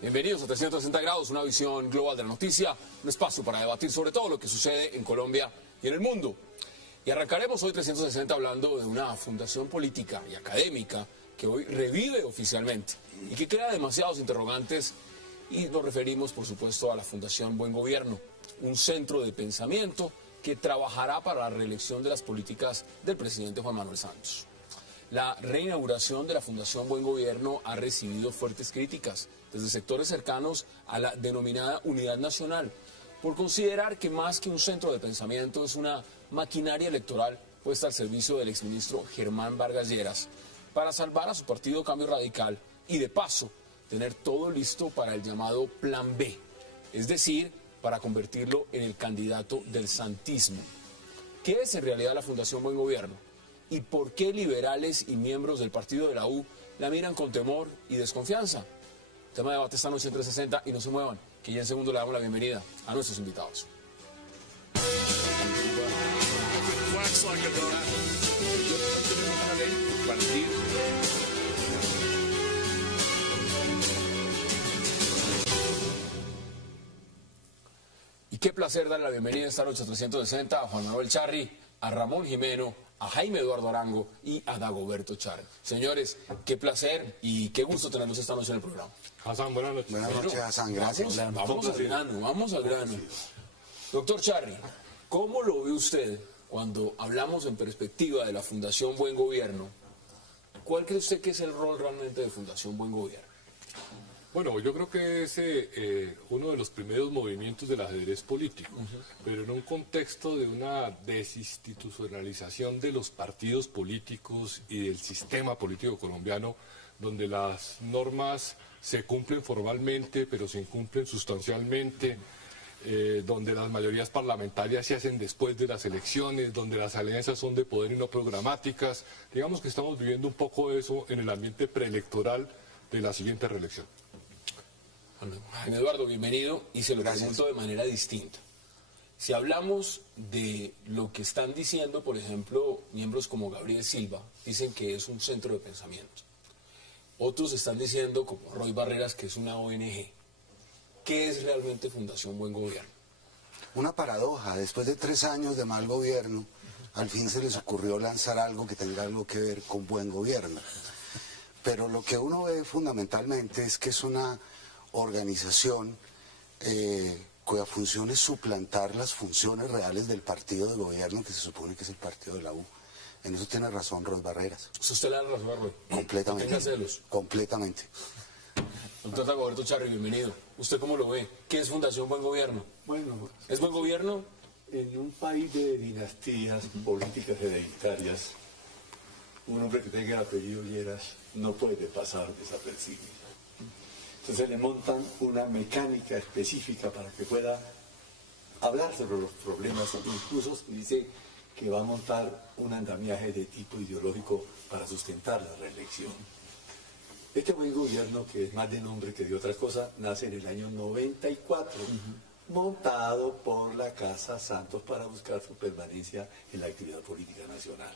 Bienvenidos a 360 grados, una visión global de la noticia, un espacio para debatir sobre todo lo que sucede en Colombia y en el mundo. Y arrancaremos hoy 360 hablando de una fundación política y académica que hoy revive oficialmente y que crea demasiados interrogantes, y nos referimos por supuesto a la Fundación Buen Gobierno, un centro de pensamiento que trabajará para la reelección de las políticas del presidente Juan Manuel Santos. La reinauguración de la Fundación Buen Gobierno ha recibido fuertes críticas desde sectores cercanos a la denominada Unidad Nacional, por considerar que más que un centro de pensamiento es una maquinaria electoral puesta al servicio del exministro Germán Vargas Lleras para salvar a su partido Cambio Radical y de paso tener todo listo para el llamado Plan B, es decir, para convertirlo en el candidato del santismo. ¿Qué es en realidad la Fundación Buen Gobierno? ¿Y por qué liberales y miembros del partido de la U la miran con temor y desconfianza? Tema de debate esta noche en 360, y no se muevan, que ya en segundo le damos la bienvenida a nuestros invitados. Y qué placer darle la bienvenida esta noche a 360 a Juan Manuel Charri, a Ramón Jimeno, a Jaime Eduardo Arango y a Dagoberto Charri. Señores, qué placer y qué gusto tenerlos esta noche en el programa. Hassan, buenas noches. Buenas noches, Hassan, gracias. Vamos al grano. Doctor Charri, ¿cómo lo ve usted cuando hablamos en perspectiva de la Fundación Buen Gobierno? ¿Cuál cree usted que es el rol realmente de Fundación Buen Gobierno? Bueno, yo creo que es uno de los primeros movimientos del ajedrez político, pero en un contexto de una desinstitucionalización de los partidos políticos y del sistema político colombiano, donde las normas se cumplen formalmente, pero se incumplen sustancialmente, donde las mayorías parlamentarias se hacen después de las elecciones, donde las alianzas son de poder y no programáticas. Digamos que estamos viviendo un poco eso en el ambiente preelectoral de la siguiente reelección. Jaime Eduardo, bienvenido, y se lo pregunto de manera distinta. Si hablamos de lo que están diciendo, por ejemplo, miembros como Gabriel Silva, dicen que es un centro de pensamiento. Otros están diciendo, como Roy Barreras, que es una ONG. ¿Qué es realmente Fundación Buen Gobierno? Una paradoja. Después de 3 años de mal gobierno, al fin se les ocurrió lanzar algo que tenga algo que ver con buen gobierno. Pero lo que uno ve fundamentalmente es que es una organización cuya función es suplantar las funciones reales del partido de gobierno, que se supone que es el partido de la U. En eso tiene razón Roy Barreras. ¿Usted le da la razón a Roy? Completamente. Tenga celos. Completamente. Doctor Dagoberto Charri, bienvenido. ¿Usted cómo lo ve? ¿Qué es Fundación Buen Gobierno? Bueno, ¿Es buen gobierno? en un país de dinastías políticas hereditarias, un hombre que tenga el apellido Lleras no puede pasar desapercibido. Entonces le montan una mecánica específica para que pueda hablar sobre los problemas, incluso dice que va a montar un andamiaje de tipo ideológico para sustentar la reelección. Este buen gobierno, que es más de nombre que de otra cosa, nace en el año 94, montado por la Casa Santos para buscar su permanencia en la actividad política nacional.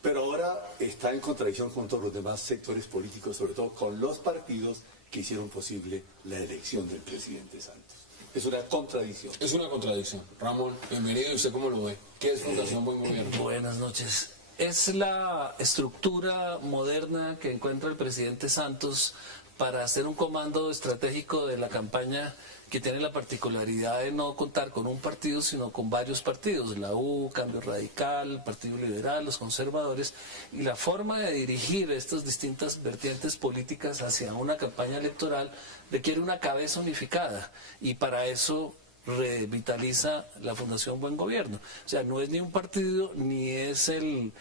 Pero ahora está en contradicción con todos los demás sectores políticos, sobre todo con los partidos que hicieron posible la elección del presidente Santos. Es una contradicción. Es una contradicción. Ramón, bienvenido. ¿Y usted cómo lo ve? ¿Qué es Fundación Buen Gobierno? Buenas noches. Es la estructura moderna que encuentra el presidente Santos para hacer un comando estratégico de la campaña, que tiene la particularidad de no contar con un partido, sino con varios partidos: la U, Cambio Radical, Partido Liberal, los conservadores, y la forma de dirigir estas distintas vertientes políticas hacia una campaña electoral requiere una cabeza unificada, y para eso revitaliza la Fundación Buen Gobierno. O sea, no es ni un partido, ni es el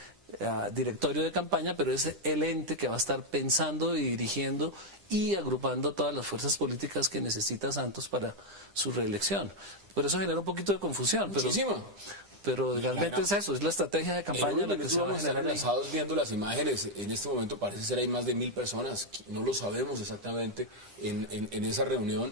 directorio de campaña, pero es el ente que va a estar pensando y dirigiendo y agrupando todas las fuerzas políticas que necesita Santos para su reelección. Por eso genera un poquito de confusión. Pero realmente es eso, es la estrategia de campaña la que se va a generar. Enlazados viendo las imágenes, en este momento parece ser hay más de 1000 personas, no lo sabemos exactamente, en esa reunión.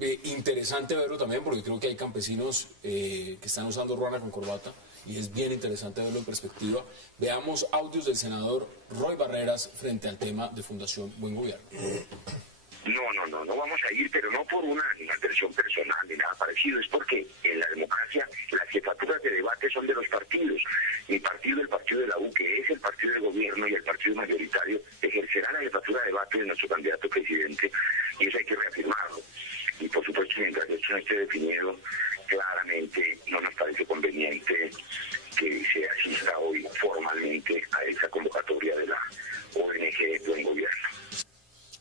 Interesante verlo también porque creo que hay campesinos que están usando ruana con corbata y es bien interesante verlo en perspectiva. Veamos audios del senador Roy Barreras frente al tema de Fundación Buen Gobierno. No vamos a ir, pero no por una animadversión personal ni nada parecido, es porque en la democracia las jefaturas de debate son de los partidos. Mi partido, el partido de la U, que es el partido del gobierno y el partido mayoritario, ejercerá la jefatura de debate de nuestro candidato presidente y eso hay que reafirmarlo. Y por supuesto, mientras esto no esté definido claramente, no nos parece conveniente que se asista hoy formalmente a esa convocatoria de la ONG Buen Gobierno.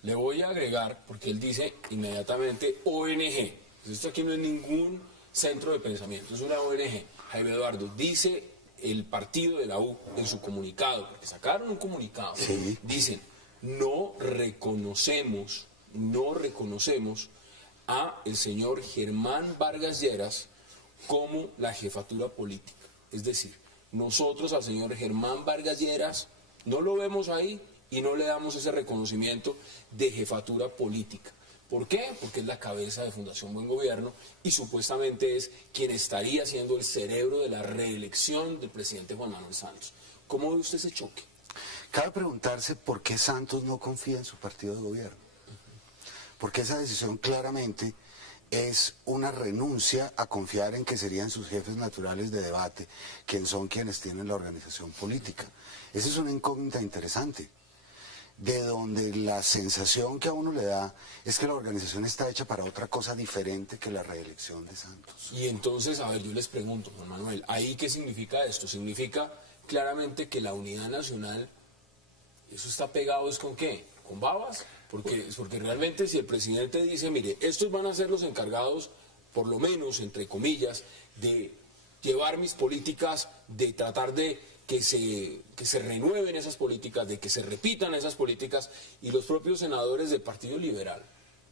Le voy a agregar, porque él dice inmediatamente ONG. Esto aquí no es ningún centro de pensamiento, es una ONG. Jaime Eduardo, dice el partido de la U en su comunicado, porque sacaron un comunicado, sí. Dicen, no reconocemos a el señor Germán Vargas Lleras como la jefatura política. Es decir, nosotros al señor Germán Vargas Lleras no lo vemos ahí y no le damos ese reconocimiento de jefatura política. ¿Por qué? Porque es la cabeza de Fundación Buen Gobierno y supuestamente es quien estaría siendo el cerebro de la reelección del presidente Juan Manuel Santos. ¿Cómo ve usted ese choque? Cabe preguntarse por qué Santos no confía en su partido de gobierno. Porque esa decisión claramente es una renuncia a confiar en que serían sus jefes naturales de debate, quienes tienen la organización política. Esa es una incógnita interesante, de donde la sensación que a uno le da es que la organización está hecha para otra cosa diferente que la reelección de Santos. Y entonces, a ver, yo les pregunto, Juan Manuel, ¿ahí qué significa esto? Significa claramente que la unidad nacional, ¿eso está pegado es con qué? ¿Con babas? Porque realmente si el presidente dice, mire, estos van a ser los encargados, por lo menos, entre comillas, de llevar mis políticas, de tratar de que se renueven esas políticas, de que se repitan esas políticas, y los propios senadores del Partido Liberal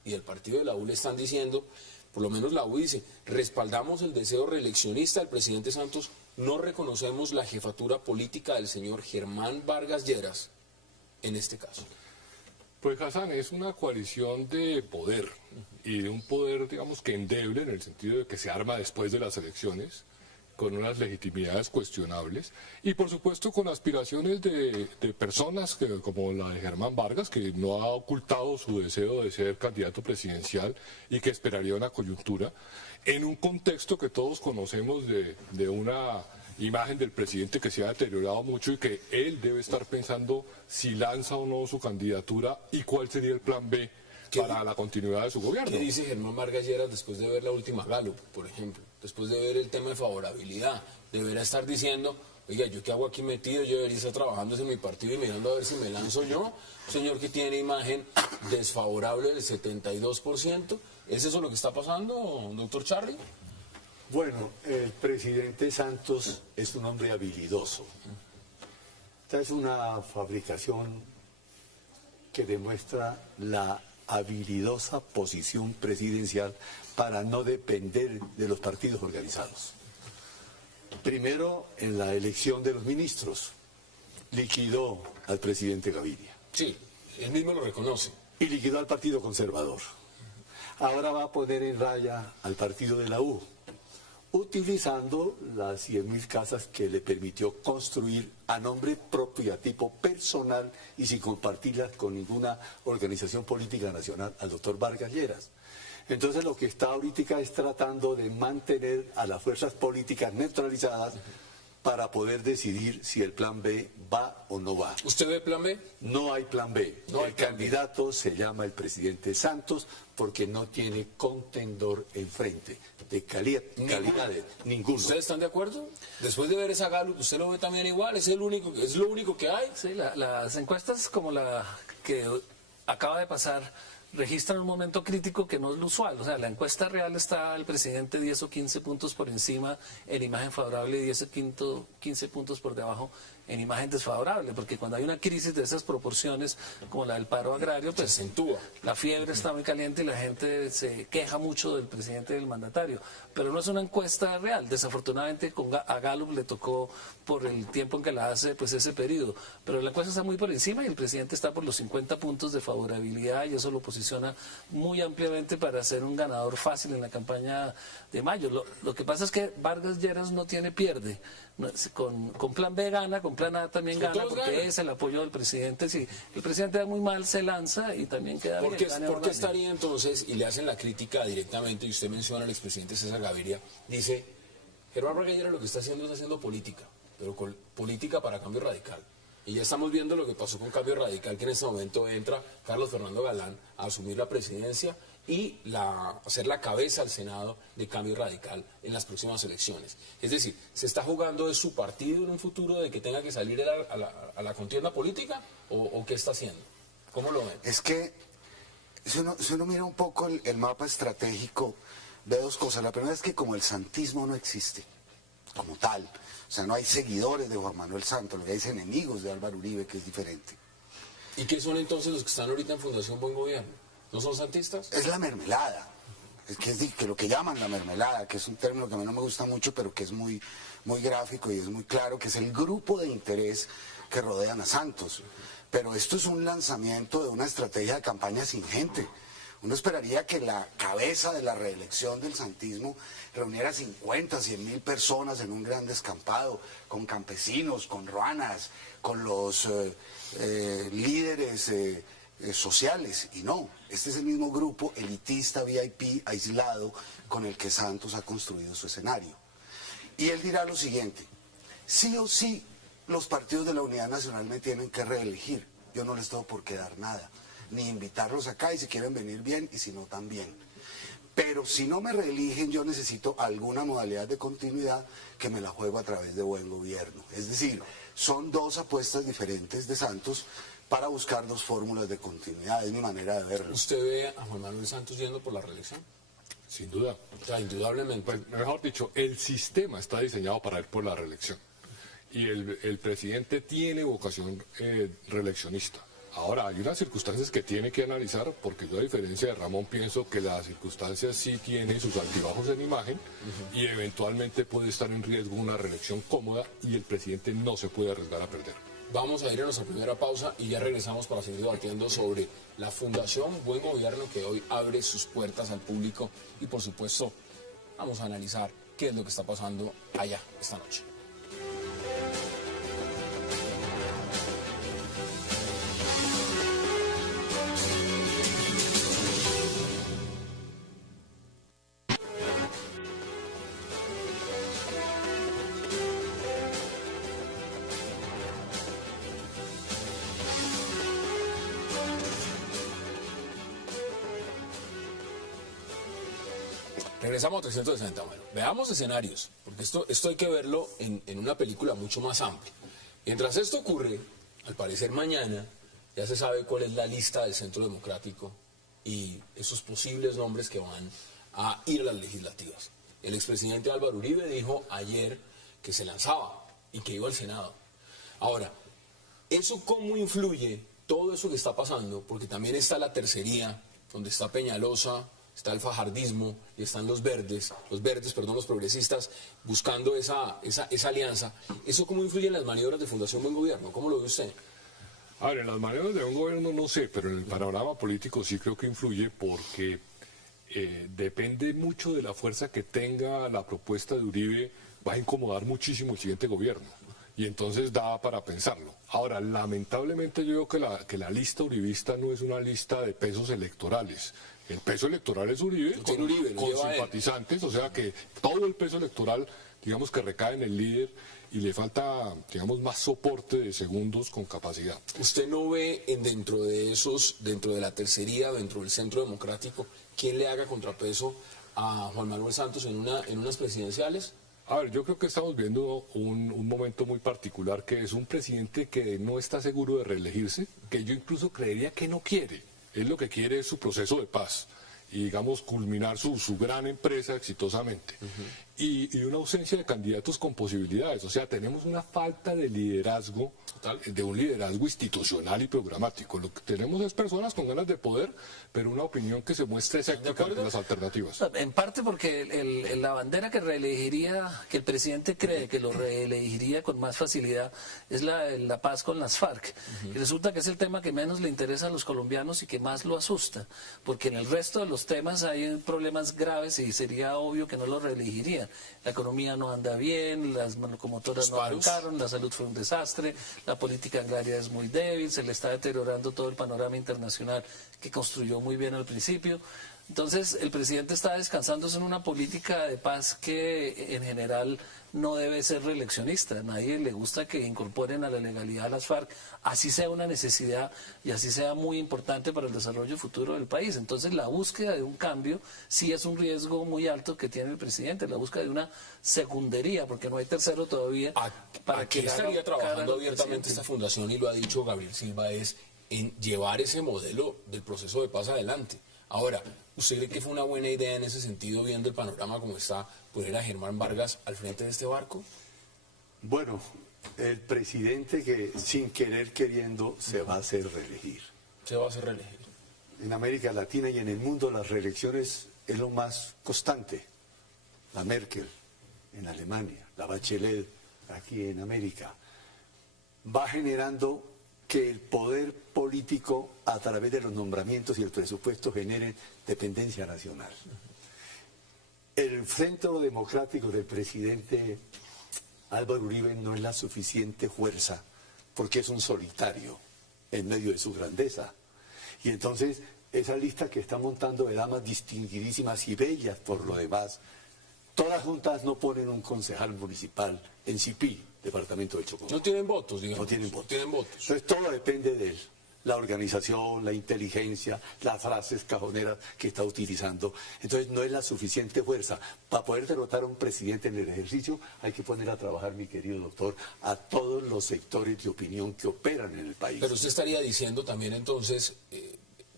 y del Partido de la U le están diciendo, por lo menos la U dice, respaldamos el deseo reeleccionista del presidente Santos, no reconocemos la jefatura política del señor Germán Vargas Lleras en este caso. Pues Hassan, es una coalición de poder y de un poder, digamos, que endeble en el sentido de que se arma después de las elecciones, con unas legitimidades cuestionables y por supuesto con aspiraciones de personas como la de Germán Vargas, que no ha ocultado su deseo de ser candidato presidencial y que esperaría una coyuntura, en un contexto que todos conocemos de una imagen del presidente que se ha deteriorado mucho y que él debe estar pensando si lanza o no su candidatura y cuál sería el plan B para la continuidad de su gobierno. ¿Qué dice Germán Vargas Lleras después de ver la última Gallup, por ejemplo? Después de ver el tema de favorabilidad, deberá estar diciendo, oiga, ¿yo qué hago aquí metido? Yo debería estar trabajando en mi partido y mirando a ver si me lanzo yo. Un señor que tiene imagen desfavorable del 72%. ¿Es eso lo que está pasando, doctor Charlie? Bueno, el presidente Santos es un hombre habilidoso. Esta es una fabricación que demuestra la habilidosa posición presidencial para no depender de los partidos organizados. Primero, en la elección de los ministros, liquidó al presidente Gaviria. Sí, él mismo lo reconoce. Y liquidó al Partido Conservador. Ahora va a poner en raya al partido de la U, utilizando las 100.000 casas que le permitió construir a nombre propio y a tipo personal y sin compartirlas con ninguna organización política nacional al doctor Vargas Lleras. Entonces lo que está ahorita es tratando de mantener a las fuerzas políticas neutralizadas para poder decidir si el plan B va o no va. ¿Usted ve plan B? No hay plan B. El candidato se llama el presidente Santos porque no tiene contendor enfrente. De calidades, ninguno. ¿Ustedes están de acuerdo? Después de ver esa Gallup, ¿usted lo ve también igual? ¿Es lo único que hay? Sí, las encuestas como la que acaba de pasar registran un momento crítico que no es lo usual. O sea, la encuesta real está el presidente 10 o 15 puntos por encima en imagen favorable y 10 o 15 puntos por debajo en imagen desfavorable, porque cuando hay una crisis de esas proporciones, como la del paro agrario, pues Se acentúa. la fiebre está muy caliente y la gente se queja mucho del presidente y del mandatario. Pero no es una encuesta real. Desafortunadamente a Gallup le tocó, por el tiempo en que la hace, pues ese periodo. Pero la encuesta está muy por encima y el presidente está por los 50 puntos de favorabilidad y eso lo posiciona muy ampliamente para ser un ganador fácil en la campaña de mayo. Lo que pasa es que Vargas Lleras no tiene pierde. No, con plan B gana, con plan A también gana, todos porque ganan. es el apoyo del presidente. Si el presidente va muy mal, se lanza y también queda ¿Por bien. qué, estaría entonces, y le hacen la crítica directamente, y usted menciona al expresidente César Gaviria, dice, Germán Vargas Lleras lo que está haciendo política, pero con política para Cambio Radical? Y ya estamos viendo lo que pasó con Cambio Radical, que en este momento entra Carlos Fernando Galán a asumir la presidencia y hacer la cabeza al Senado de Cambio Radical en las próximas elecciones. Es decir, ¿se está jugando de su partido en un futuro de que tenga que salir a la contienda política? ¿O qué está haciendo? ¿Cómo lo ven? Es que si uno mira un poco el mapa estratégico, ve dos cosas. La primera es que como el santismo no existe como tal, o sea, no hay seguidores de Juan Manuel Santos, lo que hay es enemigos de Álvaro Uribe, que es diferente. ¿Y qué son entonces los que están ahorita en Fundación Buen Gobierno? ¿No son santistas? Es la mermelada, que lo que llaman la mermelada, que es un término que a mí no me gusta mucho, pero que es muy, muy gráfico y es muy claro, que es el grupo de interés que rodean a Santos. Pero esto es un lanzamiento de una estrategia de campaña sin gente. Uno esperaría que la cabeza de la reelección del santismo reuniera 50, 100.000 personas en un gran descampado, con campesinos, con ruanas, con los líderes sociales, y no, este es el mismo grupo elitista, VIP, aislado, con el que Santos ha construido su escenario. Y él dirá lo siguiente: sí o sí los partidos de la Unidad Nacional me tienen que reelegir, yo no les tengo por qué dar nada, ni invitarlos acá, y si quieren venir bien, y si no también. Pero si no me reeligen, yo necesito alguna modalidad de continuidad que me la juego a través de Buen Gobierno. Es decir, son dos apuestas diferentes de Santos para buscar dos fórmulas de continuidad, es mi manera de verlo. ¿Usted ve a Juan Manuel Santos yendo por la reelección? Sin duda. O sea, indudablemente. Pues, mejor dicho, el sistema está diseñado para ir por la reelección. Y el presidente tiene vocación reeleccionista. Ahora, hay unas circunstancias que tiene que analizar, porque yo, a diferencia de Ramón, pienso que las circunstancias sí tienen sus altibajos en imagen y eventualmente puede estar en riesgo una reelección cómoda y el presidente no se puede arriesgar a perder. Vamos a ir a nuestra primera pausa y ya regresamos para seguir debatiendo sobre la Fundación Buen Gobierno, que hoy abre sus puertas al público, y por supuesto vamos a analizar qué es lo que está pasando allá esta noche. Regresamos a 360. Bueno, veamos escenarios, porque esto hay que verlo en una película mucho más amplia. Mientras esto ocurre, al parecer mañana ya se sabe cuál es la lista del Centro Democrático y esos posibles nombres que van a ir a las legislativas. El expresidente Álvaro Uribe dijo ayer que se lanzaba y que iba al Senado. Ahora, ¿eso cómo influye todo eso que está pasando? Porque también está la tercería, donde está Peñalosa, está el fajardismo y están los progresistas, buscando esa alianza. ¿Eso cómo influye en las maniobras de Fundación Buen Gobierno? ¿Cómo lo ve usted? A ver, en las maniobras de un gobierno no sé, pero en el panorama político sí creo que influye, porque depende mucho de la fuerza que tenga la propuesta de Uribe, va a incomodar muchísimo el siguiente gobierno. Y entonces da para pensarlo. Ahora, lamentablemente yo veo que la lista uribista no es una lista de pesos electorales. El peso electoral es Uribe, con simpatizantes, o sea que todo el peso electoral, digamos, que recae en el líder y le falta, digamos, más soporte de segundos con capacidad. ¿Usted no ve dentro de la tercería, dentro del Centro Democrático, quién le haga contrapeso a Juan Manuel Santos en unas presidenciales? A ver, yo creo que estamos viendo un momento muy particular, que es un presidente que no está seguro de reelegirse, que yo incluso creería que no quiere. Él lo que quiere es su proceso de paz y, digamos, culminar su gran empresa exitosamente. y una ausencia de candidatos con posibilidades. O sea, tenemos una falta de liderazgo, de un liderazgo institucional y programático. Lo que tenemos es personas con ganas de poder, pero una opinión que se muestra escéptica de las alternativas. En parte porque la bandera que reelegiría, que el presidente cree que lo reelegiría con más facilidad, es la paz con las FARC. Y resulta que es el tema que menos le interesa a los colombianos y que más lo asusta, porque en el resto de los temas hay problemas graves y sería obvio que no lo reelegirían. La economía no anda bien, las locomotoras no arrancaron, la salud fue un desastre, la política agraria es muy débil, se le está deteriorando todo el panorama internacional que construyó muy bien al principio. Entonces, el presidente está descansándose en una política de paz que en general no debe ser reeleccionista. A nadie le gusta que incorporen a la legalidad a las FARC, así sea una necesidad y así sea muy importante para el desarrollo futuro del país. Entonces, la búsqueda de un cambio sí es un riesgo muy alto que tiene el presidente, la búsqueda de una secundería, porque no hay tercero todavía. Para que estaría trabajando abiertamente esta fundación, y lo ha dicho Gabriel Silva, es en llevar ese modelo del proceso de paz adelante. Ahora, ¿usted cree que fue una buena idea en ese sentido, viendo el panorama como está, poner a Germán Vargas al frente de este barco? Bueno, el presidente que sin querer queriendo se va a hacer reelegir. Se va a hacer reelegir. En América Latina y en el mundo las reelecciones es lo más constante. La Merkel en Alemania, la Bachelet aquí en América, va generando que el poder político a través de los nombramientos y el presupuesto generen dependencia nacional. El centro democrático del presidente Álvaro Uribe no es la suficiente fuerza porque es un solitario en medio de su grandeza. Y entonces esa lista que está montando de damas distinguidísimas y bellas por lo demás, todas juntas no ponen un concejal municipal en Sipí, departamento de Chocó. No tienen votos, digamos. No tienen votos. Tienen votos. Entonces todo depende de él. La organización, la inteligencia, las frases cajoneras que está utilizando. Entonces no es la suficiente fuerza. Para poder derrotar a un presidente en el ejercicio hay que poner a trabajar, mi querido doctor, a todos los sectores de opinión que operan en el país. Pero usted estaría diciendo también entonces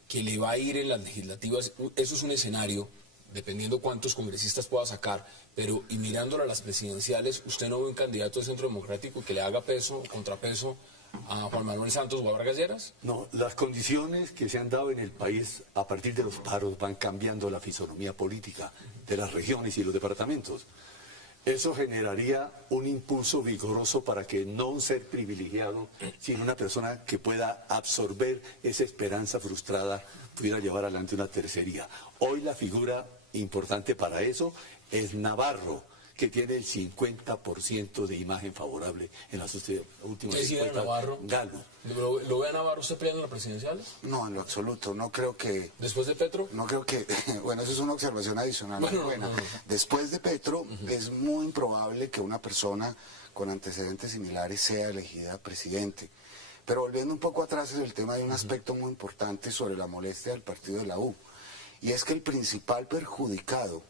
que le va a ir en las legislativas. Eso es un escenario, dependiendo cuántos congresistas pueda sacar, pero y mirándolo a las presidenciales, ¿usted no ve un candidato del Centro Democrático que le haga peso, contrapeso a Juan Manuel Santos o a Vargas Lleras? No, las condiciones que se han dado en el país a partir de los paros van cambiando la fisonomía política de las regiones y los departamentos. Eso generaría un impulso vigoroso para que no un ser privilegiado, sino una persona que pueda absorber esa esperanza frustrada, pudiera llevar adelante una tercería. Hoy la figura importante para eso es Navarro, que tiene el 50% de imagen favorable en las últimas encuestas. Navarro? Galo. ¿Lo ve a Navarro usted peleando en las presidenciales? No, en lo absoluto. No creo que... ¿Después de Petro? No creo que... Bueno, eso es una observación adicional muy buena. Después de Petro, es muy improbable que una persona con antecedentes similares sea elegida presidente. Pero volviendo un poco atrás en el tema, hay un aspecto muy importante sobre la molestia del partido de la U. Y es que el principal perjudicado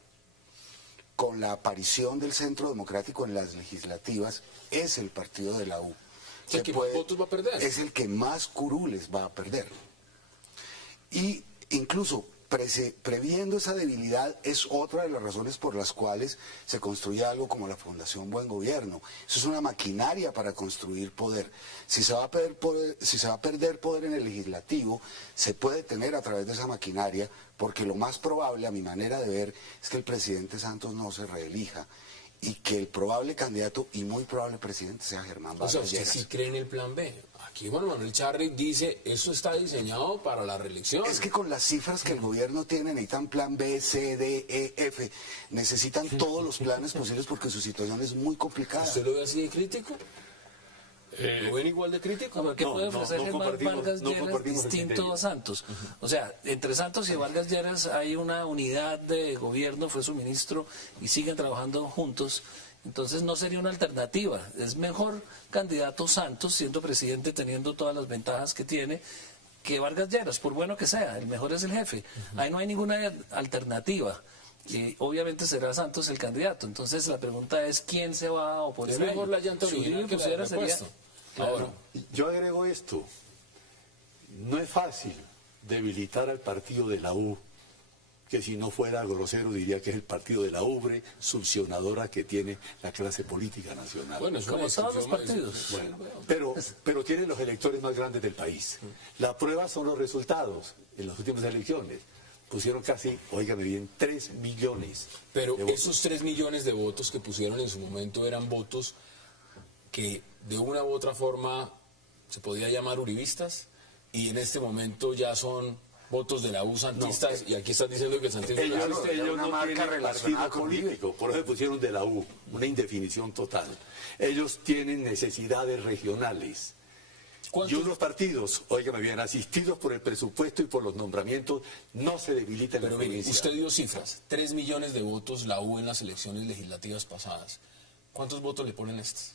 con la aparición del Centro Democrático en las legislativas es el partido de la U. ¿El que más votos va a perder? Es el que más curules va a perder. Y incluso previendo esa debilidad es otra de las razones por las cuales se construye algo como la Fundación Buen Gobierno. Eso es una maquinaria para construir poder. Si se va a perder poder en el legislativo, se puede tener a través de esa maquinaria, porque lo más probable, a mi manera de ver, es que el presidente Santos no se reelija y que el probable candidato y muy probable presidente sea Germán Vargas Lleras. O sea, ¿usted sí cree en el plan B? Aquí Juan Manuel Charri dice, eso está diseñado para la reelección. Es que con las cifras que el gobierno tiene necesitan plan B, C, D, E, F. Necesitan todos los planes posibles porque su situación es muy complicada. ¿Usted lo ve así de crítico? ¿Lo ven igual de crítico? No, ¿qué puede ofrecer Germán Vargas Lleras distinto a Santos? O sea, entre Santos y Vargas Lleras hay una unidad de gobierno, fue su ministro y siguen trabajando juntos. Entonces no sería una alternativa. Es mejor candidato Santos siendo presidente, teniendo todas las ventajas que tiene, que Vargas Lleras, por bueno que sea. El mejor es el jefe. Ahí no hay ninguna alternativa. Y obviamente será Santos el candidato. Entonces la pregunta es ¿quién se va a oponer? Es mejor la llanta original que la de sería. Claro. Yo agrego esto. No es fácil debilitar al partido de la U que si no fuera grosero diría que es el partido de la ubre succionadora que tiene la clase política nacional. Bueno, es una Como todos los descripción, partidos. Bueno, pero tiene los electores más grandes del país. La prueba son los resultados en las últimas elecciones. Pusieron casi, óigame bien, 3 millones. Pero de votos. esos 3 millones de votos que pusieron en su momento eran votos que de una u otra forma se podía llamar uribistas, y en este momento ya son votos de la U santistas, y aquí están diciendo que el santismo Ellos, no existe. era una no marca tienen relacionada partido con político, por eso pusieron de la U, una indefinición total. Ellos tienen necesidades regionales. Y ¿Cuántos? unos partidos, óigame bien, asistidos por el presupuesto y por los nombramientos, no se debilitan en Pero la mire, provincia. usted dio cifras, 3 millones de votos la U en las elecciones legislativas pasadas. ¿Cuántos votos le ponen estas?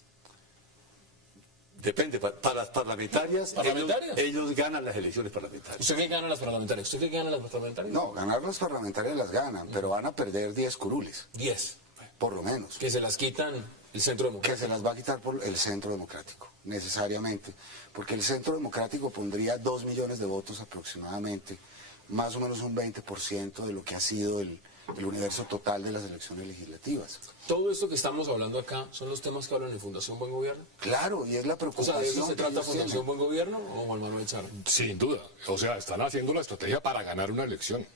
Depende, para las parlamentarias, ¿Parlamentarias? ellos ganan las elecciones parlamentarias. ¿Usted cree que ganan las parlamentarias? ¿Usted cree que ganan las parlamentarias? No, ganar las parlamentarias las ganan, pero van a perder 10 curules, 10. por lo menos. Que se las quitan el Centro Que Democrático. se las va a quitar por el Centro Democrático, necesariamente. Porque el Centro Democrático pondría 2 millones de votos aproximadamente, más o menos un 20% de lo que ha sido el universo total de las elecciones legislativas. Todo esto que estamos hablando acá son los temas que hablan en Fundación Buen Gobierno. Claro, y es la O sea, preocupación ¿de eso se que trata ellos Fundación tienen. Buen Gobierno o Juan Manuel Char? Sin duda. O sea, están haciendo la estrategia para ganar una elección.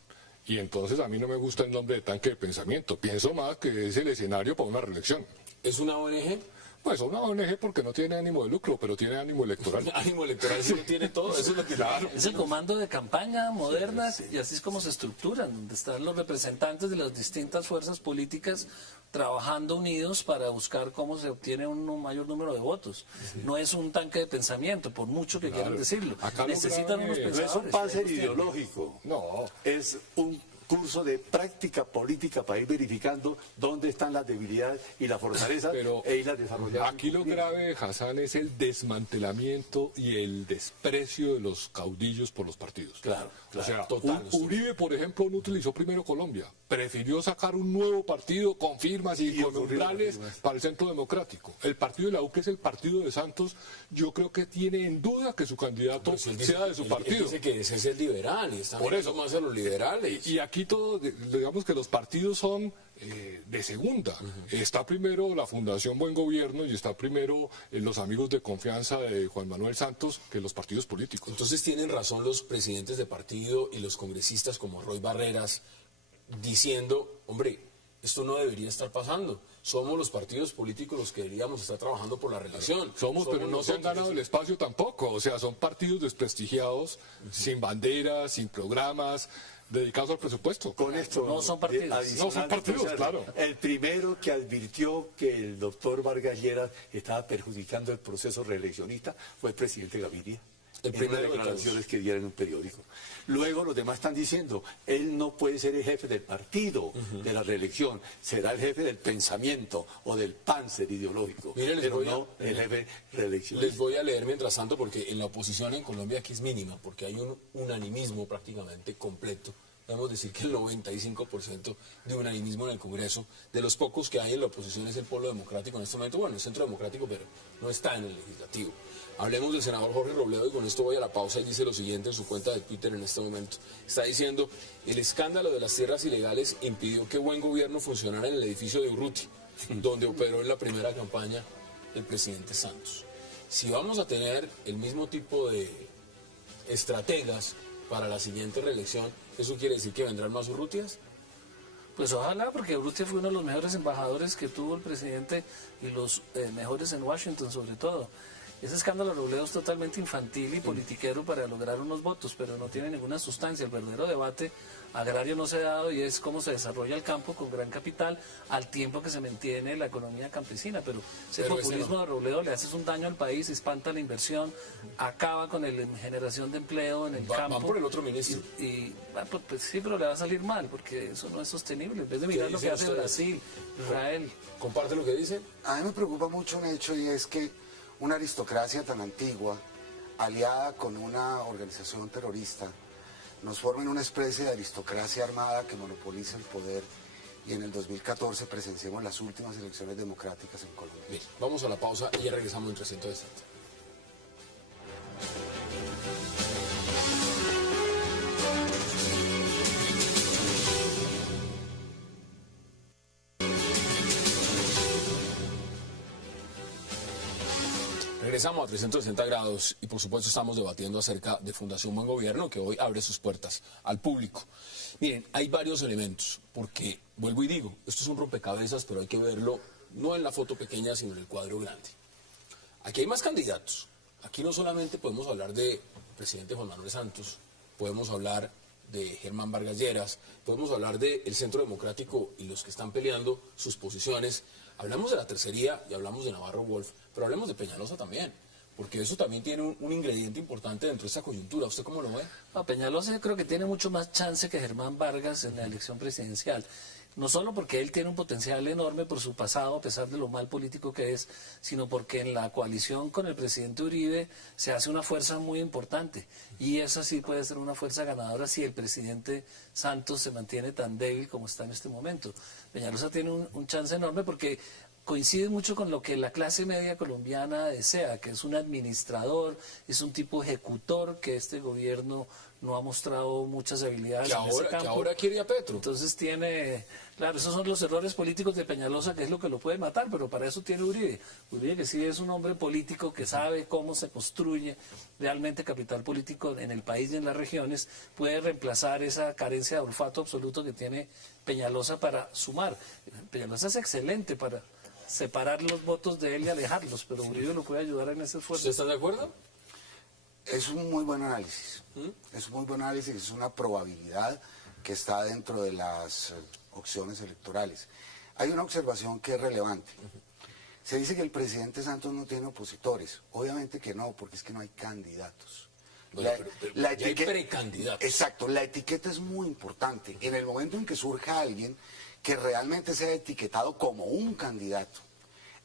Y entonces a mí no me gusta el nombre de tanque de pensamiento. Pienso más que es el escenario para una reelección. ¿Es una ONG? Pues una ONG porque no tiene ánimo de lucro, pero tiene ánimo electoral. Ánimo electoral, sí tiene todo. Eso es lo que Claro. Es el comando de campaña moderna, y así es como se estructuran, donde están los representantes de las distintas fuerzas políticas trabajando unidos para buscar cómo se obtiene un mayor número de votos. No es un tanque de pensamiento, por mucho que quieran decirlo. Acá lo Necesitan grave unos no es un No es un pensadores. panzer ideológico, No. es un curso de práctica política para ir verificando dónde están las debilidades y las fortalezas Pero e irlas desarrollando. aquí lo grave, Hassan, es el desmantelamiento y el desprecio de los caudillos por los partidos. Claro, O sea, total, Uribe, por ejemplo, no utilizó primero Colombia. Prefirió sacar un nuevo partido con firmas y con ocurrió umbrales las firmas. para el Centro Democrático. El partido de la U, que es el partido de Santos, yo creo que tiene en duda que su candidato Pues él dice- sea de su él partido. dice que ese es el liberal y está Por mirando eso. más a los liberales. Y aquí todo, digamos que los partidos son de segunda. Está primero la Fundación Buen Gobierno y está primero los amigos de confianza de Juan Manuel Santos que los partidos políticos. Entonces tienen razón los presidentes de partido y los congresistas como Roy Barreras diciendo, hombre, esto no debería estar pasando. Somos los partidos políticos los que deberíamos estar trabajando por la reelección. Somos, pero no se han nosotros. ganado el espacio tampoco. O sea, son partidos desprestigiados, sin banderas, sin programas, dedicados al presupuesto. Con esto, No son partidos. adicional, No son partidos, o sea, claro. El primero que advirtió que el doctor Vargas Lleras estaba perjudicando el proceso reeleccionista fue el presidente Gaviria. El En primero unas de declaraciones que dieron en un periódico. Luego los demás están diciendo, él no puede ser el jefe del partido de la reelección, será el jefe del pensamiento o del panzer ideológico, Mire, les pero voy a- no el jefe reelección. Les voy a leer mientras tanto porque en la oposición en Colombia aquí es mínima, porque hay un unanimismo prácticamente completo. Podemos decir que el 95% de unanimismo en el Congreso, de los pocos que hay en la oposición es el Polo Democrático en este momento, bueno, el Centro Democrático, pero no está en el Legislativo. Hablemos del senador Jorge Robledo y con esto voy a la pausa y dice lo siguiente en su cuenta de Twitter en este momento. Está diciendo, el escándalo de las tierras ilegales impidió que Buen Gobierno funcionara en el edificio de Urruti, donde operó en la primera campaña el presidente Santos. Si vamos a tener el mismo tipo de estrategas para la siguiente reelección, ¿eso quiere decir que vendrán más Urrutias? Pues ojalá, porque Urrutia fue uno de los mejores embajadores que tuvo el presidente y los mejores en Washington sobre todo. Ese escándalo de Robledo es totalmente infantil y politiquero para lograr unos votos, pero no tiene ninguna sustancia. El verdadero debate agrario no se ha dado y es cómo se desarrolla el campo con gran capital al tiempo que se mantiene la economía campesina. Pero ese Pero ese populismo no. de Robledo le hace un daño al país, espanta la inversión, acaba con la generación de empleo en el Van campo. por el otro ministro. Pues sí, pero le va a salir mal porque eso no es sostenible. En vez de mirar lo que dicen hace ustedes? Brasil, Israel. ¿Comparte lo que dice? A mí me preocupa mucho un hecho y es que una aristocracia tan antigua, aliada con una organización terrorista, nos formen una especie de aristocracia armada que monopoliza el poder y en el 2014 presenciemos las últimas elecciones democráticas en Colombia. Bien, vamos a la pausa y ya regresamos en 360. Regresamos a 360 grados y por supuesto estamos debatiendo acerca de Fundación Buen Gobierno, que hoy abre sus puertas al público. Miren, hay varios elementos, porque vuelvo y digo, esto es un rompecabezas, pero hay que verlo no en la foto pequeña, sino en el cuadro grande. Aquí hay más candidatos. Aquí no solamente podemos hablar de presidente Juan Manuel Santos, podemos hablar de Germán Vargas Lleras, podemos hablar del Centro Democrático y los que están peleando sus posiciones. Hablamos de la tercería y hablamos de Navarro Wolf, pero hablemos de Peñalosa también, porque eso también tiene un ingrediente importante dentro de esta coyuntura. ¿Usted cómo lo ve? No, Peñalosa yo creo que tiene mucho más chance que Germán Vargas en la elección presidencial. No solo porque él tiene un potencial enorme por su pasado, a pesar de lo mal político que es, sino porque en la coalición con el presidente Uribe se hace una fuerza muy importante. Y esa sí puede ser una fuerza ganadora si el presidente Santos se mantiene tan débil como está en este momento. Peñalosa tiene un chance enorme porque coincide mucho con lo que la clase media colombiana desea, que es un administrador, es un tipo ejecutor, que este gobierno no ha mostrado muchas habilidades en ese campo. Que ahora quiere a Petro. Entonces tiene, claro, esos son los errores políticos de Peñalosa, que es lo que lo puede matar, pero para eso tiene Uribe. Uribe, que sí es un hombre político que sabe cómo se construye realmente capital político en el país y en las regiones, puede reemplazar esa carencia de olfato absoluto que tiene Peñalosa para sumar. Peñalosa es excelente para separar los votos de él y alejarlos, pero Uribe lo puede ayudar en ese esfuerzo. ¿Usted está de acuerdo? Es un muy buen análisis. Es un muy buen análisis, es una probabilidad que está dentro de las opciones electorales. Hay una observación que es relevante. Se dice que el presidente Santos no tiene opositores. Obviamente que no, porque es que no hay candidatos. Bueno, pero ya hay precandidatos. Exacto, la etiqueta es muy importante. En el momento en que surja alguien que realmente sea etiquetado como un candidato,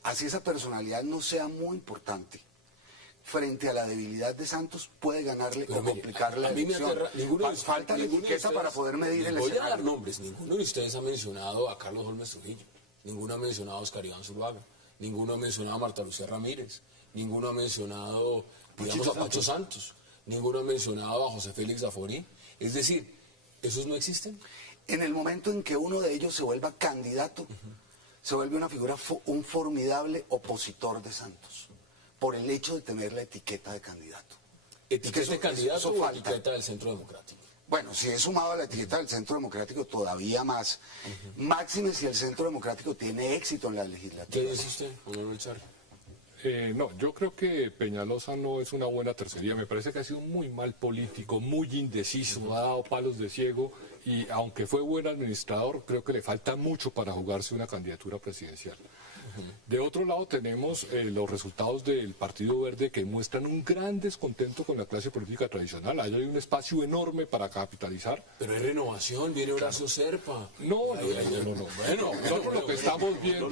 así esa personalidad no sea muy importante, frente a la debilidad de Santos puede ganarle o complicarle la elección. Falta la etiqueta para poder medir el escenario. Voy a dar nombres. Ninguno de ustedes ha mencionado a Carlos Holmes Trujillo. Ninguno ha mencionado a Oscar Iván Zuluaga. Ninguno ha mencionado a Marta Lucía Ramírez. Ninguno ha mencionado, digamos, a Pacho Santos. Ninguno ha mencionado a José Félix Zaforí. Es decir, ¿esos no existen? En el momento en que uno de ellos se vuelva candidato, se vuelve una figura, un formidable opositor de Santos, por el hecho de tener la etiqueta de candidato. ¿Etiqueta de candidato o etiqueta del Centro Democrático? Bueno, si es sumado a la etiqueta del Centro Democrático, todavía más. Máxime si el Centro Democrático tiene éxito en la legislatura. ¿Qué dice usted, Juan Manuel Charri? No, yo creo que Peñalosa no es una buena tercería. Me parece que ha sido un muy mal político, muy indeciso, ha dado palos de ciego y aunque fue buen administrador, creo que le falta mucho para jugarse una candidatura presidencial. De otro lado tenemos los resultados del Partido Verde que muestran un gran descontento con la clase política tradicional. Ahí hay un espacio enorme para capitalizar. Pero hay renovación, viene Horacio Serpa. No. Bueno, nosotros lo que estamos viendo,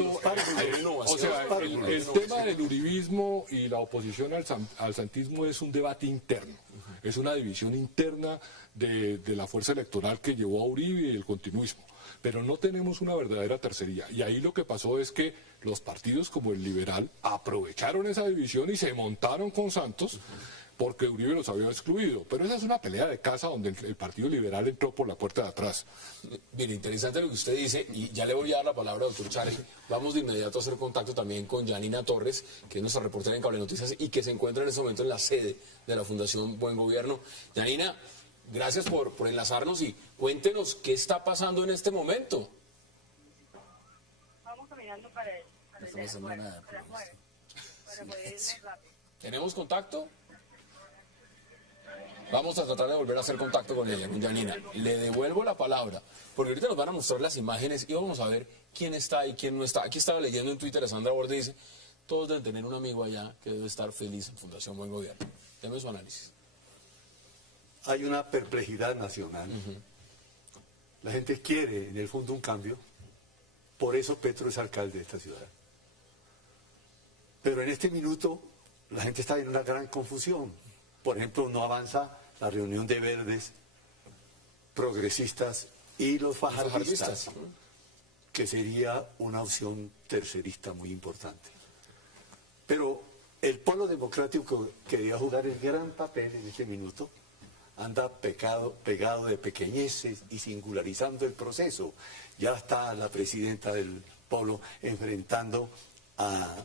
o sea, el tema del uribismo y la oposición al santismo es un debate interno. Es una división interna de la fuerza electoral que llevó a Uribe y el continuismo. Pero no tenemos una verdadera tercería. Y ahí lo que pasó es que los partidos como el liberal aprovecharon esa división y se montaron con Santos porque Uribe los había excluido. Pero esa es una pelea de casa donde el Partido Liberal entró por la puerta de atrás. Mire, interesante lo que usted dice, y ya le voy a dar la palabra al doctor Charri. Vamos de inmediato a hacer contacto también con Yanina Torres, que es nuestra reportera en Cable Noticias y que se encuentra en este momento en la sede de la Fundación Buen Gobierno. Yanina, gracias por enlazarnos y cuéntenos qué está pasando en este momento. Vamos caminando para el aeropuerto, para poder irnos rápido. ¿Tenemos contacto? Vamos a tratar de volver a hacer contacto con ella, con Yanina. Le devuelvo la palabra, porque ahorita nos van a mostrar las imágenes y vamos a ver quién está y quién no está. Aquí estaba leyendo en Twitter a Sandra Borde, dice, todos deben tener un amigo allá que debe estar feliz en Fundación Buen Gobierno. Deme su análisis. Hay una perplejidad nacional. La gente quiere, en el fondo, un cambio. Por eso Petro es alcalde de esta ciudad. Pero en este minuto, la gente está en una gran confusión. Por ejemplo, no avanza la reunión de verdes, progresistas y los fajardistas, que sería una opción tercerista muy importante. Pero el polo democrático que debía jugar el gran papel en este minuto anda pegado de pequeñeces y singularizando el proceso. Ya está la presidenta del polo enfrentando a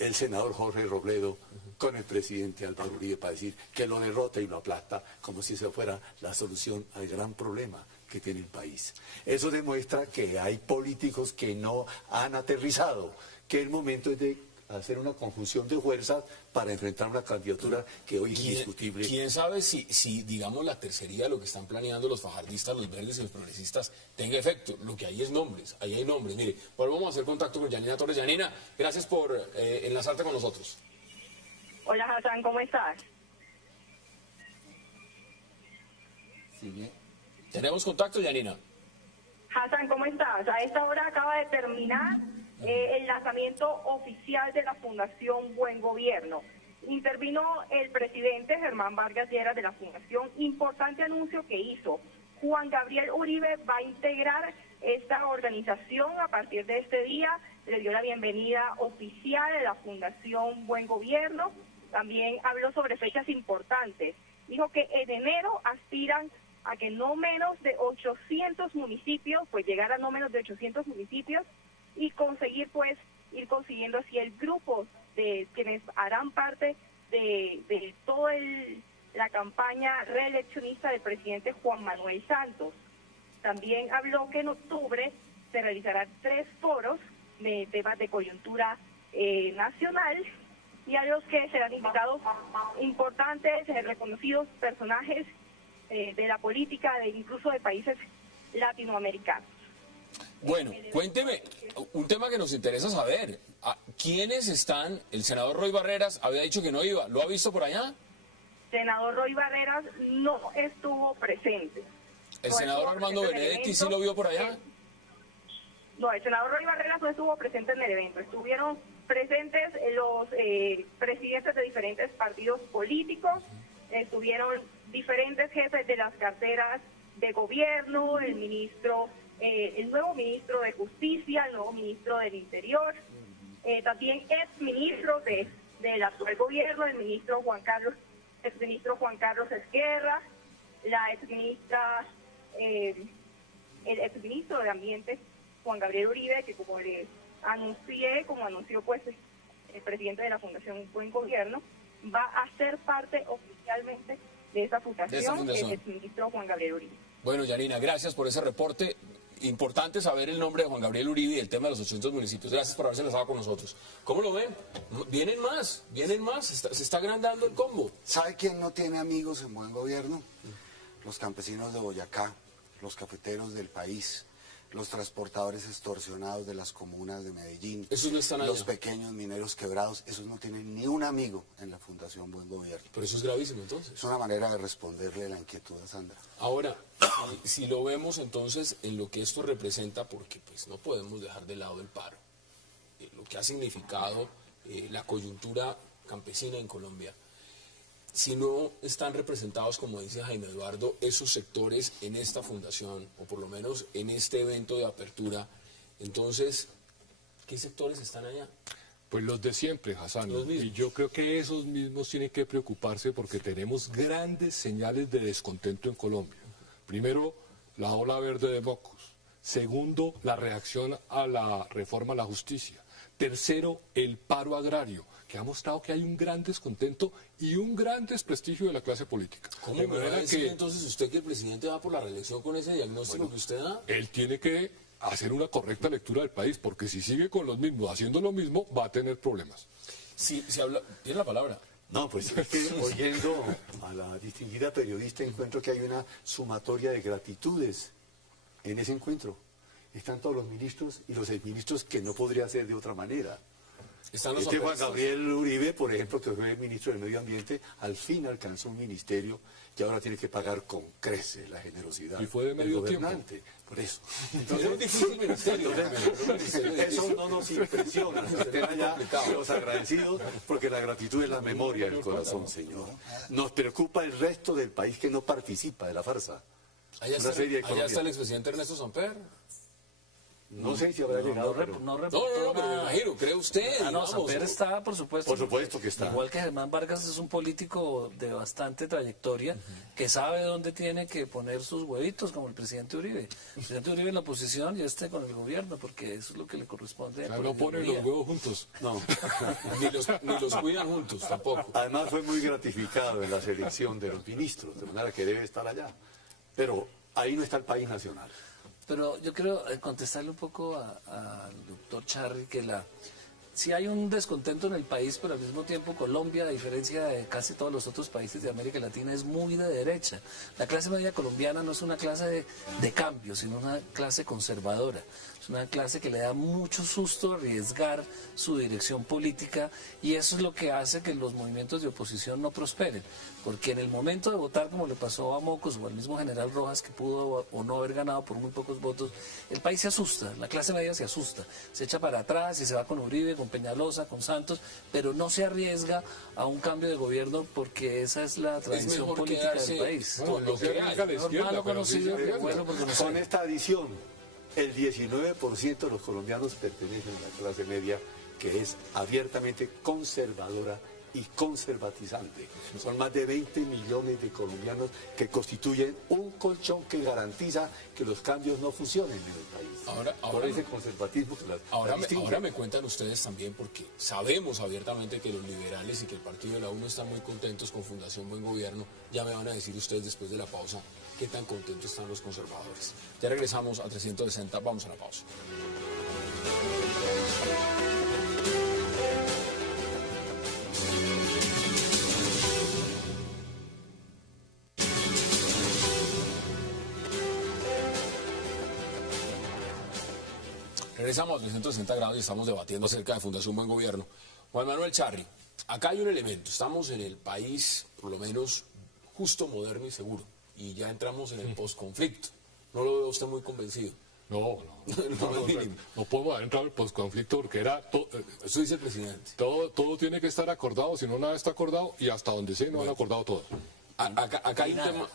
el senador Jorge Robledo con el presidente Álvaro Uribe para decir que lo derrota y lo aplasta como si eso fuera la solución al gran problema que tiene el país. Eso demuestra que hay políticos que no han aterrizado, que el momento es de hacer una conjunción de fuerzas para enfrentar una candidatura que hoy es indiscutible. ¿Quién sabe si, digamos, la tercería, lo que están planeando los fajardistas, los verdes y los progresistas, tenga efecto? Lo que hay es nombres, ahí hay nombres. Mire, volvamos a hacer contacto con Yanina Torres. Yanina, gracias por enlazarte con nosotros. Hola Hassan, ¿cómo estás? Sigue. ¿Tenemos contacto, Yanina? Hassan, ¿cómo estás? A esta hora acaba de terminar el lanzamiento oficial de la Fundación Buen Gobierno. Intervino el presidente Germán Vargas Lleras de la Fundación. Importante anuncio que hizo. Juan Gabriel Uribe va a integrar esta organización a partir de este día. Le dio la bienvenida oficial de la Fundación Buen Gobierno. También habló sobre fechas importantes. Dijo que en enero aspiran a que no menos de 800 municipios, pues llegar a no menos de 800 municipios y conseguir, pues, ir consiguiendo así el grupo de quienes harán parte de toda la campaña reeleccionista del presidente Juan Manuel Santos. También habló que en octubre se realizarán 3 foros de temas de coyuntura nacional y a los que serán invitados importantes, reconocidos personajes de la política, incluso de países latinoamericanos. Bueno, cuénteme, un tema que nos interesa saber. ¿Quiénes están? El senador Roy Barreras había dicho que no iba. ¿Lo ha visto por allá? Senador Roy Barreras no estuvo presente. ¿El senador Armando Benedetti sí lo vio por allá? No, el senador Roy Barreras no estuvo presente en el evento. Estuvieron presentes los presidentes de diferentes partidos políticos, estuvieron diferentes jefes de las carteras de gobierno, el nuevo ministro de Justicia, el nuevo ministro del Interior, también exministros del actual gobierno, el exministro Juan Carlos Esquerra, la exministra, el exministro de Ambiente Juan Gabriel Uribe, que como anunció pues el presidente de la Fundación Buen Gobierno, va a ser parte oficialmente de esa fundación, el exministro Juan Gabriel Uribe. Bueno, Yanina, gracias por ese reporte. Importante saber el nombre de Juan Gabriel Uribe y el tema de los 800 municipios. Gracias por haberse lanzado con nosotros. ¿Cómo lo ven? Vienen más, se está agrandando el combo. ¿Sabe quién no tiene amigos en Buen Gobierno? Los campesinos de Boyacá, los cafeteros del país, los transportadores extorsionados de las comunas de Medellín, Esos no están allá. Los pequeños mineros quebrados, esos no tienen ni un amigo en la Fundación Buen Gobierno. Pero eso es gravísimo entonces. Es una manera de responderle la inquietud a Sandra. Ahora, si lo vemos entonces en lo que esto representa, porque pues no podemos dejar de lado el paro, lo que ha significado la coyuntura campesina en Colombia, si no están representados, como dice Jaime Eduardo, esos sectores en esta fundación, o por lo menos en este evento de apertura, entonces, ¿qué sectores están allá? Pues los de siempre, Hassan. Los mismos. Y yo creo que esos mismos tienen que preocuparse porque tenemos grandes señales de descontento en Colombia. Primero, la ola verde de Mocos. Segundo, la reacción a la reforma a la justicia. Tercero, el paro agrario, que ha mostrado que hay un gran descontento y un gran desprestigio de la clase política. ¿Cómo me va a decir entonces usted que el presidente va por la reelección con ese diagnóstico que usted da? Él tiene que hacer una correcta lectura del país, porque si sigue con los mismos, haciendo lo mismo, va a tener problemas. Sí, se habla, tiene la palabra. No, pues es que oyendo a la distinguida periodista encuentro que hay una sumatoria de gratitudes en ese encuentro. Están todos los ministros y los exministros que no podría ser de otra manera. Están los Juan Gabriel Uribe, por ejemplo, que fue el ministro del Medio Ambiente, al fin alcanzó un ministerio que ahora tiene que pagar con creces la generosidad. Y fue de medio tiempo. Por eso. Entonces, es un difícil ministerio. Eso no nos impresiona. Estén allá los agradecidos, porque la gratitud es la memoria del corazón, Señor. Nos preocupa el resto del país que no participa de la farsa. Allá está el expresidente Ernesto Samper. No sé si habrá llegado, pero... No, pero me imagino, ¿cree usted? No, Digamos, Samper está, por supuesto. Por supuesto que está. Igual que Germán Vargas es un político de bastante trayectoria, que sabe dónde tiene que poner sus huevitos, como el presidente Uribe. El presidente Uribe en la oposición y con el gobierno, porque eso es lo que le corresponde. O sea, por no ponen los ideología. huevos juntos. No. ni los cuidan juntos tampoco. Además fue muy gratificado en la selección de los ministros, de manera que debe estar allá. Pero ahí no está el país nacional. Pero yo quiero contestarle un poco al doctor Charri que sí hay un descontento en el país, pero al mismo tiempo Colombia, a diferencia de casi todos los otros países de América Latina, es muy de derecha. La clase media colombiana no es una clase de cambio, sino una clase conservadora. Es una clase que le da mucho susto arriesgar su dirección política y eso es lo que hace que los movimientos de oposición no prosperen. Porque en el momento de votar, como le pasó a Mocos o al mismo general Rojas, que pudo o no haber ganado por muy pocos votos, el país se asusta, la clase media se asusta, se echa para atrás y se va con Uribe, con Peñalosa, con Santos, pero no se arriesga a un cambio de gobierno porque esa es la tradición mejor política quedarse del país. con lo que hay. a la izquierda, Malo pero sí conocido, se arriesga. bueno por conocer. Con esta adición, el 19% de los colombianos pertenecen a la clase media, que es abiertamente conservadora y conservatizante. Son más de 20 millones de colombianos que constituyen un colchón que garantiza que los cambios no funcionen en el país. Por ese conservatismo que Ahora distingue. me cuentan ustedes también, porque sabemos abiertamente que los liberales y que el partido de la U no están muy contentos con Fundación Buen Gobierno. Ya me van a decir ustedes después de la pausa qué tan contentos están los conservadores. Ya regresamos a 360, vamos a la pausa. Regresamos a 360 grados y estamos debatiendo acerca de Fundación Buen Gobierno. Juan Manuel Charri, acá hay un elemento. Estamos en el país, por lo menos, justo, moderno y seguro. Y ya entramos en el posconflicto. No lo veo usted muy convencido. No podemos haber entrado en el posconflicto porque Eso dice el presidente. todo tiene que estar acordado, si no nada está acordado y hasta donde sé no han acordado todo. Acá hay un tema,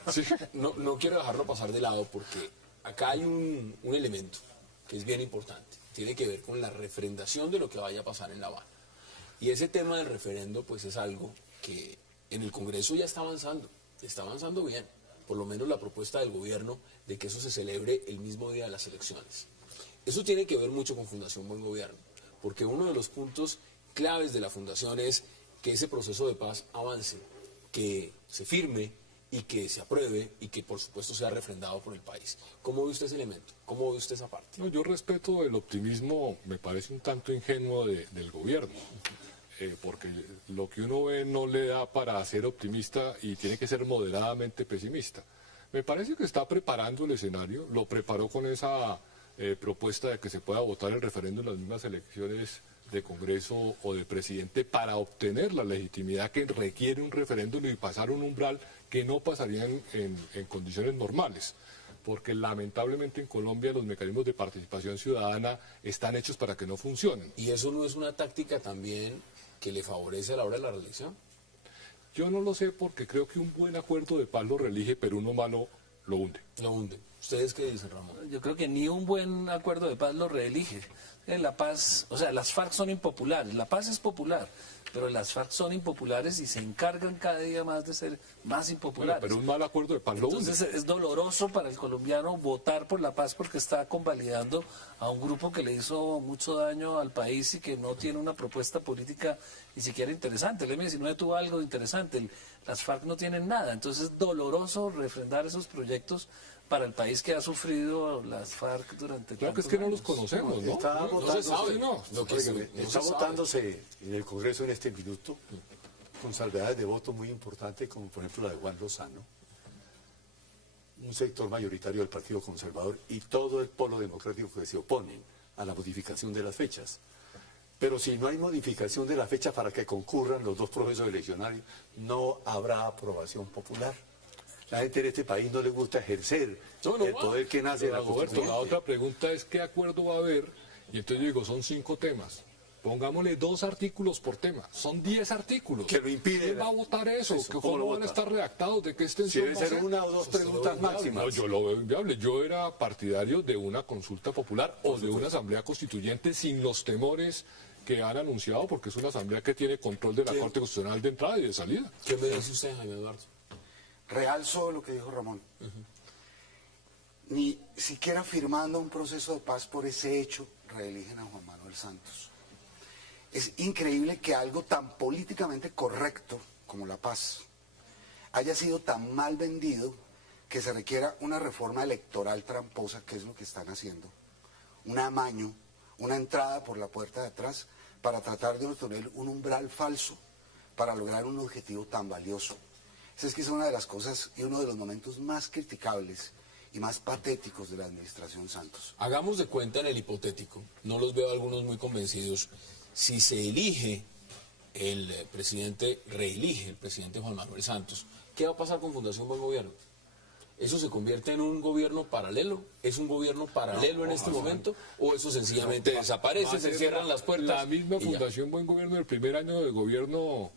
no quiero dejarlo pasar de lado porque acá hay un elemento que es bien importante. Tiene que ver con la refrendación de lo que vaya a pasar en La Habana. Y ese tema del referendo pues es algo que en el Congreso ya está avanzando bien. Por lo menos la propuesta del gobierno de que eso se celebre el mismo día de las elecciones. Eso tiene que ver mucho con Fundación Buen Gobierno, porque uno de los puntos claves de la Fundación es que ese proceso de paz avance, que se firme y que se apruebe y que por supuesto sea refrendado por el país. ¿Cómo ve usted ese elemento? ¿Cómo ve usted esa parte? No, yo respeto el optimismo, me parece un tanto ingenuo del gobierno. Porque lo que uno ve no le da para ser optimista y tiene que ser moderadamente pesimista. Me parece que está preparando el escenario, lo preparó con esa propuesta de que se pueda votar el referéndum en las mismas elecciones de Congreso o de presidente para obtener la legitimidad que requiere un referéndum y pasar un umbral que no pasaría en condiciones normales. Porque lamentablemente en Colombia los mecanismos de participación ciudadana están hechos para que no funcionen. ¿Y eso no es una táctica también que le favorece a la hora de la reelección? Yo no lo sé porque creo que un buen acuerdo de paz lo reelige, pero uno malo lo hunde. Lo hunde. ¿Ustedes qué dicen, Ramón? Yo creo que ni un buen acuerdo de paz lo reelige. La paz, o sea, las FARC son impopulares, la paz es popular, pero las FARC son impopulares y se encargan cada día más de ser más impopulares. Bueno, pero un mal acuerdo de paz lo hunde. Entonces es doloroso para el colombiano votar por la paz porque está convalidando a un grupo que le hizo mucho daño al país y que no tiene una propuesta política ni siquiera interesante. El M-19 tuvo algo interesante, las FARC no tienen nada, entonces es doloroso refrendar esos proyectos para el país que ha sufrido las FARC durante Claro que es que no los conocemos, ¿no? Está votándose en el Congreso en este minuto con salvedades de voto muy importantes, como por ejemplo la de Juan Lozano, un sector mayoritario del Partido Conservador y todo el polo democrático que se oponen a la modificación de las fechas. Pero si no hay modificación de la fecha para que concurran los dos procesos eleccionarios, no habrá aprobación popular. La gente en este país no le gusta ejercer el poder que nace de la Roberto, Constitución. la otra pregunta es ¿qué acuerdo va a haber? Y entonces yo digo, son 5 temas. Pongámosle 2 artículos por tema. Son 10 artículos. Que lo impide. ¿Quién va a votar eso? ¿Cómo ¿Cómo lo van a vota? estar redactados? ¿De qué Si extensión debe va a ser ser? una o dos preguntas máximas. No, yo lo veo inviable. Yo era partidario de una consulta popular o de una asamblea constituyente sin los temores que han anunciado, porque es una asamblea que tiene control de la Corte Constitucional de entrada y de salida. ¿Qué me dice usted, Jaime Eduardo? Realzo lo que dijo Ramón. Ni siquiera firmando un proceso de paz por ese hecho, reeligen a Juan Manuel Santos. Es increíble que algo tan políticamente correcto como la paz haya sido tan mal vendido que se requiera una reforma electoral tramposa, que es lo que están haciendo, un amaño, una entrada por la puerta de atrás para tratar de obtener un umbral falso para lograr un objetivo tan valioso. Esa es que es una de las cosas y uno de los momentos más criticables y más patéticos de la administración Santos. Hagamos de cuenta en el hipotético, no los veo algunos muy convencidos, si se elige el presidente, reelige el presidente Juan Manuel Santos, ¿qué va a pasar con Fundación Buen Gobierno? ¿Eso se convierte en un gobierno paralelo? ¿Es un gobierno paralelo en este momento? ¿O eso sencillamente desaparece, se cierran las puertas? La misma y ya? Fundación Buen Gobierno del primer año de gobierno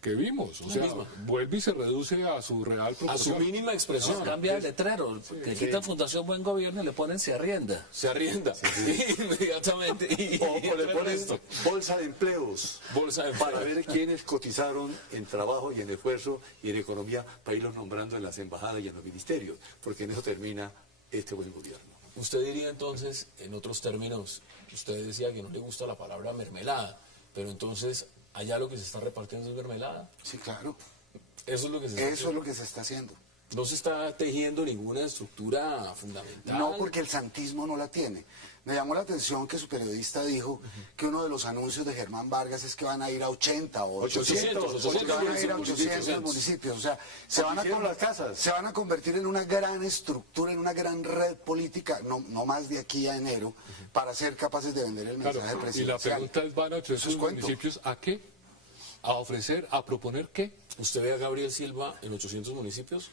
que vimos. O sea, misma. vuelve y se reduce a su real A su proporción. mínima expresión. Cambia el letrero, le quitan Fundación Buen Gobierno y le ponen se arrienda. Se arrienda inmediatamente. O le entra el ponen resto. bolsa de empleos. Bolsa de Para empleo. ver quiénes cotizaron en trabajo y en esfuerzo y en economía para irlos nombrando en las embajadas y en los ministerios, porque en eso termina este buen gobierno. Usted diría entonces, en otros términos, usted decía que no le gusta la palabra mermelada, pero entonces allá lo que se está repartiendo es mermelada. Sí, claro. Eso es lo que se está Eso es haciendo. lo que se está haciendo. No se está tejiendo ninguna estructura fundamental. No, porque el santismo no la tiene. Me llamó la atención que su periodista dijo que uno de los anuncios de Germán Vargas es que van a ir a 80 o 800 que van a ir a 800 municipios. municipios. O sea, se van, hicieron las casas. se van a convertir en una gran estructura, en una gran red política, no más de aquí a enero, para ser capaces de vender el mensaje Claro, y la presidencial. pregunta es, ¿van a Eso es esos cuento. municipios a qué? ¿A ofrecer, a proponer qué? ¿Usted ve a Gabriel Silva en 800 municipios?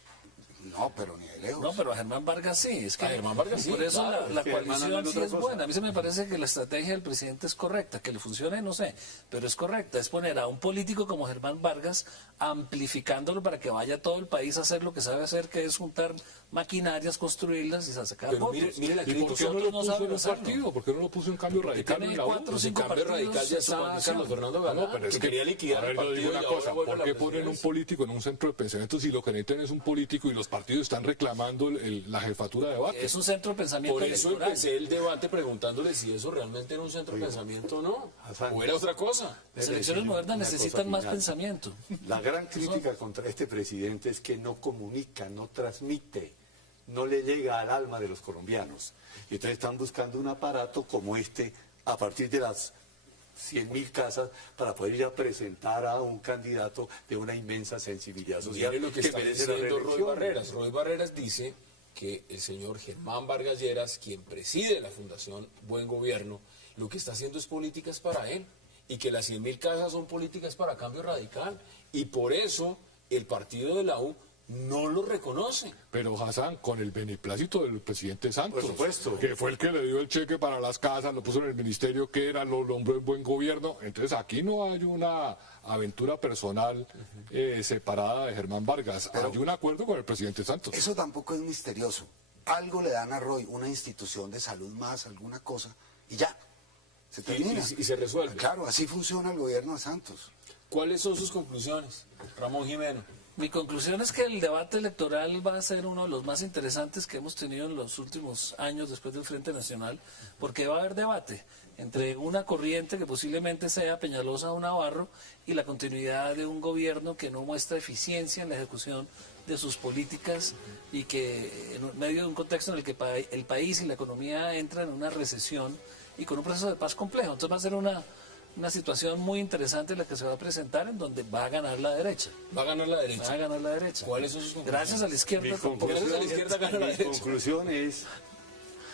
No, pero ni de lejos. No, pero a Germán Vargas sí. Es que A Germán Vargas sí, por eso claro, la que Germán coalición hablando sí otra es cosa. buena. A mí se me parece que la estrategia del presidente es correcta. Que le funcione, no sé, pero es correcta. Es poner a un político como Germán Vargas amplificándolo para que vaya a todo el país a hacer lo que sabe hacer, que es juntar maquinarias, construirlas y sacar Pero votos. mire la ¿Y por qué no lo Nosotros no puso en sabemos un hacerlo. partido? ¿Por qué no lo puso en Cambio Radical tiene en la U? 4 o Pues en 5 cambio partidos radical ya en su está coalición. Carlos Fernando Galán, No, pero es que que, quería liquidar a el ver, yo digo partido una y ahora cosa, vuelve a ¿por la qué ponen un presidencia? político en un centro de pensamiento si lo que necesitan es un político y los partidos están reclamando la jefatura de debate? Es un centro de pensamiento Por eso electoral. empecé el debate preguntándole si eso realmente era un centro de pensamiento o no. Hassan, O era otra cosa. Las elecciones modernas Una cosa necesitan más final. pensamiento. La gran crítica contra este presidente es que no comunica, no transmite, no le llega al alma de los colombianos. Y entonces están buscando un aparato como este a partir de las 100.000 casas para poder ir a presentar a un candidato de una inmensa sensibilidad social Mire lo que está merece la diciendo Roy reelección. Barreras. Roy Barreras dice que el señor Germán Vargas Lleras, quien preside la Fundación Buen Gobierno, lo que está haciendo es políticas para él y que las 100.000 casas son políticas para Cambio Radical y por eso el partido de la U no lo reconoce. Pero Hassan, con el beneplácito del presidente Santos, Por supuesto. que fue el que le dio el cheque para las casas, lo puso en el ministerio, que era, lo nombró en buen gobierno. Entonces aquí no hay una aventura personal separada de Germán Vargas, hay un acuerdo con el presidente Santos. Eso tampoco es misterioso. Algo le dan a Roy, una institución de salud más, alguna cosa, y ya. Se termina. y se resuelve. Claro, así funciona el gobierno de Santos. ¿Cuáles son sus conclusiones, Ramón Jimeno? Mi conclusión es que el debate electoral va a ser uno de los más interesantes que hemos tenido en los últimos años después del Frente Nacional, porque va a haber debate entre una corriente que posiblemente sea Peñalosa o Navarro y la continuidad de un gobierno que no muestra eficiencia en la ejecución de sus políticas y que en medio de un contexto en el que el país y la economía entran en una recesión y con un proceso de paz complejo. Entonces va a ser una situación muy interesante la que se va a presentar en donde va a ganar la derecha. Va a ganar la Va a derecha. ganar la derecha. ¿Cuáles son sus conclusiones? Gracias a la izquierda. Mi tampoco. Gracias a la izquierda gana la mi derecha. conclusión es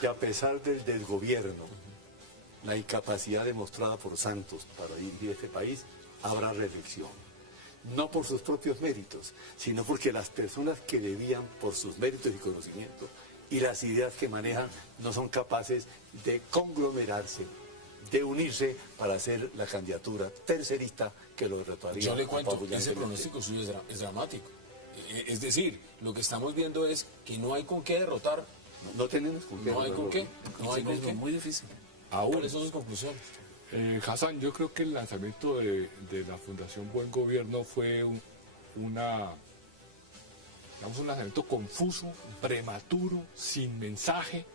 que a pesar del desgobierno, la incapacidad demostrada por Santos para dirigir este país, habrá reelección. No por sus propios méritos, sino porque las personas que debían por sus méritos y conocimientos y las ideas que manejan no son capaces de conglomerarse, de unirse para hacer la candidatura tercerista que lo derrotaría. Yo le cuento, ese apabullantemente. pronóstico suyo es dramático. Es decir, lo que estamos viendo es que no hay con qué derrotar. No tenemos con qué. No hay con qué. No hay con qué. Muy difícil. ¿Cuáles son sus conclusiones? Hassan, yo creo que el lanzamiento de la Fundación Buen Gobierno fue un lanzamiento confuso, prematuro, sin mensaje,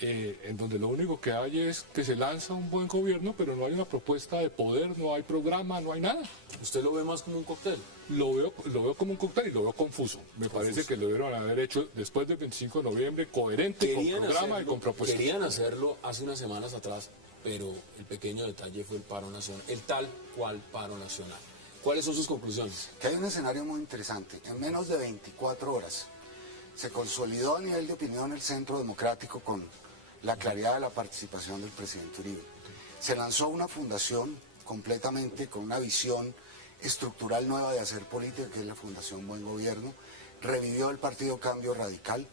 en donde lo único que hay es que se lanza un buen gobierno, pero no hay una propuesta de poder, no hay programa, no hay nada. ¿Usted lo ve más como un cóctel? Lo veo como un cóctel y lo veo confuso. Me parece que lo debieron haber hecho después del 25 de noviembre, coherente, con programa y con propuesta. Querían hacerlo hace unas semanas atrás, pero el pequeño detalle fue el paro nacional, el tal cual paro nacional. ¿Cuáles son sus conclusiones? Que hay un escenario muy interesante. En menos de 24 horas se consolidó a nivel de opinión el Centro Democrático con la claridad de la participación del presidente Uribe. Se lanzó una fundación completamente con una visión estructural nueva de hacer política, que es la Fundación Buen Gobierno. Revivió el partido Cambio Radical.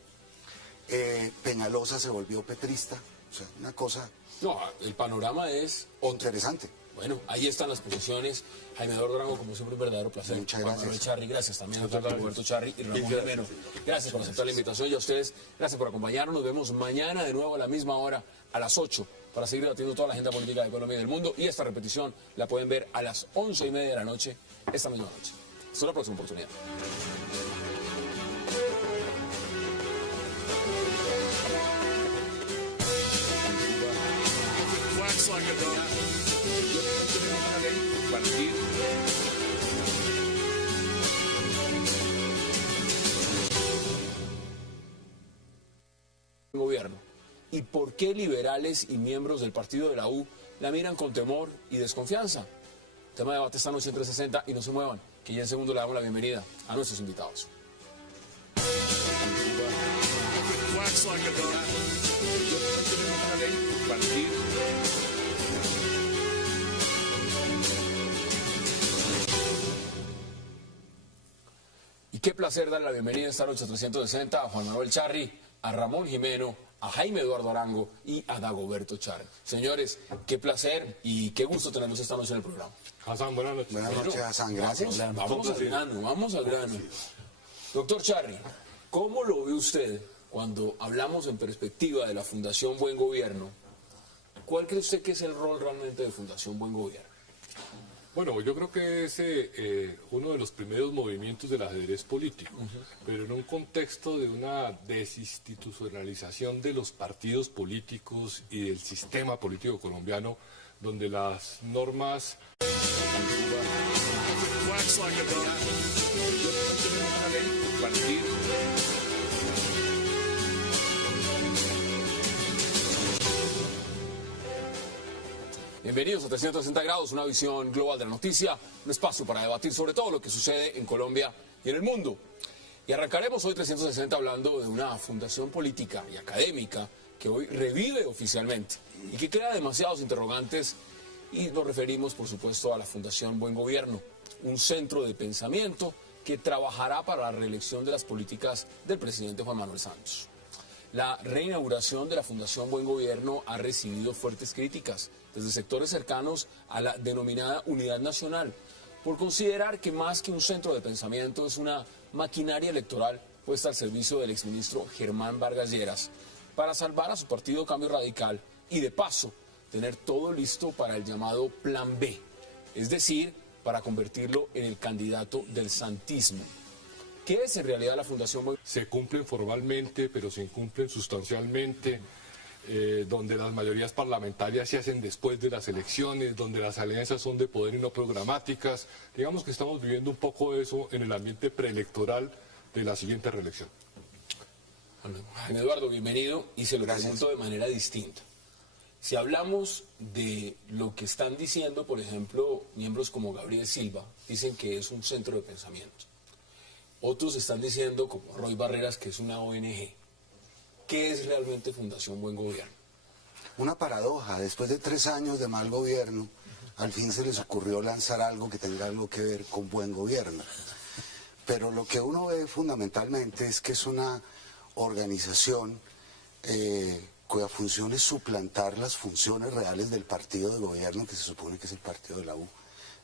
Peñalosa se volvió petrista. O sea, una cosa No, el panorama es otro. interesante. Bueno, ahí están las posiciones. Jaime Eduardo Arango, como siempre, un verdadero placer. Muchas Juan gracias. Manuel Charri, gracias también, doctor Roberto Charri y Ramón Gemeno. Gracias por aceptar la invitación y a ustedes, gracias por acompañarnos. Nos vemos mañana de nuevo a la misma hora, a las 8, para seguir debatiendo toda la agenda política de Colombia y del mundo. Y esta repetición la pueden ver a las 11:30 de la noche, esta misma noche. Hasta la próxima oportunidad. Gobierno. ¿Y por qué liberales y miembros del partido de la U la miran con temor y desconfianza? Tema de debate esta noche en 360 y no se muevan, que ya en segundo le damos la bienvenida a nuestros invitados. Y qué placer darle la bienvenida esta noche a 360 a Juan Manuel Charri, a Ramón Gemeno, a Jaime Eduardo Arango y a Dagoberto Charri. Señores, qué placer y qué gusto tenerlos esta noche en el programa. Hassan, buenas noches. Buenas noches, Hassan. Gracias. Vamos al grano. Doctor Charri, ¿cómo lo ve usted cuando hablamos en perspectiva de la Fundación Buen Gobierno? ¿Cuál cree usted que es el rol realmente de Fundación Buen Gobierno? Bueno, yo creo que es uno de los primeros movimientos del ajedrez político, pero en un contexto de una desinstitucionalización de los partidos políticos y del sistema político colombiano, donde las normas... Bienvenidos a 360 grados, una visión global de la noticia, un espacio para debatir sobre todo lo que sucede en Colombia y en el mundo. Y arrancaremos hoy 360 hablando de una fundación política y académica que hoy revive oficialmente y que crea demasiados interrogantes, y nos referimos por supuesto a la Fundación Buen Gobierno, un centro de pensamiento que trabajará para la reelección de las políticas del presidente Juan Manuel Santos. La reinauguración de la Fundación Buen Gobierno ha recibido fuertes críticas desde sectores cercanos a la denominada Unidad Nacional, por considerar que más que un centro de pensamiento es una maquinaria electoral puesta al servicio del exministro Germán Vargas Lleras para salvar a su partido Cambio Radical y de paso tener todo listo para el llamado Plan B, es decir, para convertirlo en el candidato del santismo. ¿Qué es en realidad la Fundación Buen Gobierno? Se cumplen formalmente, pero se incumplen sustancialmente, donde las mayorías parlamentarias se hacen después de las elecciones, donde las alianzas son de poder y no programáticas. Digamos que estamos viviendo un poco eso en el ambiente preelectoral de la siguiente reelección. Jaime Eduardo, bienvenido, y se lo pregunto de manera distinta. Si hablamos de lo que están diciendo, por ejemplo, miembros como Gabriel Silva, dicen que es un centro de pensamiento. Otros están diciendo, como Roy Barreras, que es una ONG. ¿Qué es realmente Fundación Buen Gobierno? Una paradoja. Después de 3 años de mal gobierno, al fin se les ocurrió lanzar algo que tenga algo que ver con buen gobierno. Pero lo que uno ve fundamentalmente es que es una organización cuya función es suplantar las funciones reales del partido de gobierno, que se supone que es el partido de la U.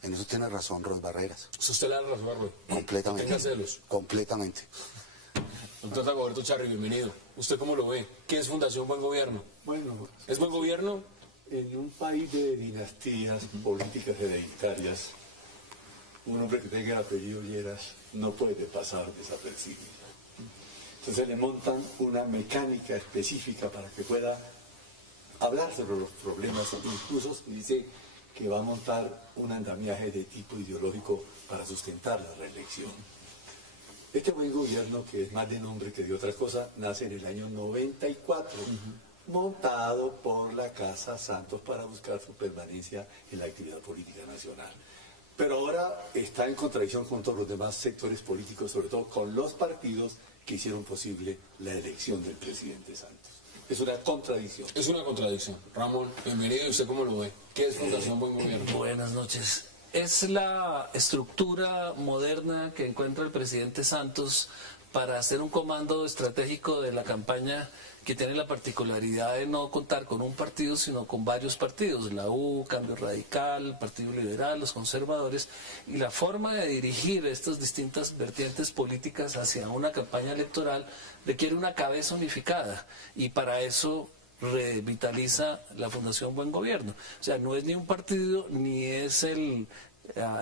En eso tiene razón Roy Barreras. Usted le da la razón a Roy. Completamente. Tenga celos. Completamente. Doctor Dagoberto Charri, bienvenido. ¿Usted cómo lo ve? ¿Qué es Fundación Buen Gobierno? Bueno, ¿Es buen gobierno? en un país de dinastías políticas hereditarias, un hombre que tenga el apellido Lleras no puede pasar desapercibido. Entonces le montan una mecánica específica para que pueda hablar sobre los problemas, incluso dice que va a montar un andamiaje de tipo ideológico para sustentar la reelección. Este buen gobierno, que es más de nombre que de otra cosa, nace en el año 94, montado por la Casa Santos para buscar su permanencia en la actividad política nacional. Pero ahora está en contradicción con todos los demás sectores políticos, sobre todo con los partidos que hicieron posible la elección del presidente Santos. Es una contradicción. Es una contradicción. Ramón, bienvenido. ¿Y usted cómo lo ve? ¿Qué es Fundación Buen Gobierno? Buenas noches. Es la estructura moderna que encuentra el presidente Santos para hacer un comando estratégico de la campaña que tiene la particularidad de no contar con un partido, sino con varios partidos, la U, Cambio Radical, Partido Liberal, los conservadores, y la forma de dirigir estas distintas vertientes políticas hacia una campaña electoral requiere una cabeza unificada, y para eso revitaliza la Fundación Buen Gobierno. O sea, no es ni un partido, ni es el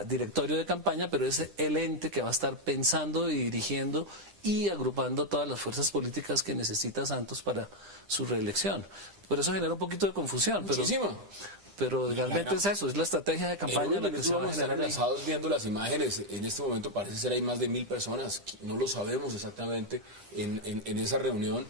directorio de campaña, pero es el ente que va a estar pensando y dirigiendo y agrupando todas las fuerzas políticas que necesita Santos para su reelección. Por eso genera un poquito de confusión. Muchísima. Pero realmente es eso, es la estrategia de campaña la que se va a generar ahí. Enlazados viendo las imágenes, en este momento parece ser hay más de 1000 personas, no lo sabemos exactamente en esa reunión.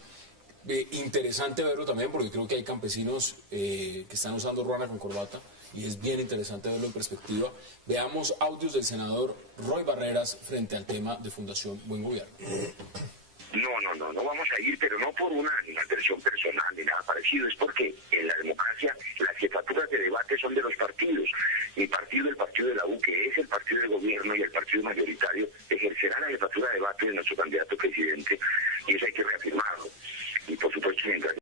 Interesante verlo también porque creo que hay campesinos que están usando ruana con corbata y es bien interesante verlo en perspectiva. Veamos audios del senador Roy Barreras frente al tema de Fundación Buen Gobierno. No vamos a ir, pero no por una animadversión personal ni nada parecido, es porque en la democracia las jefaturas de debate son de los partidos. Mi partido, el partido de la U, que es el partido de gobierno y el partido mayoritario, ejercerá la jefatura de debate de nuestro candidato presidente y eso hay que reafirmarlo. Y por supuesto, mientras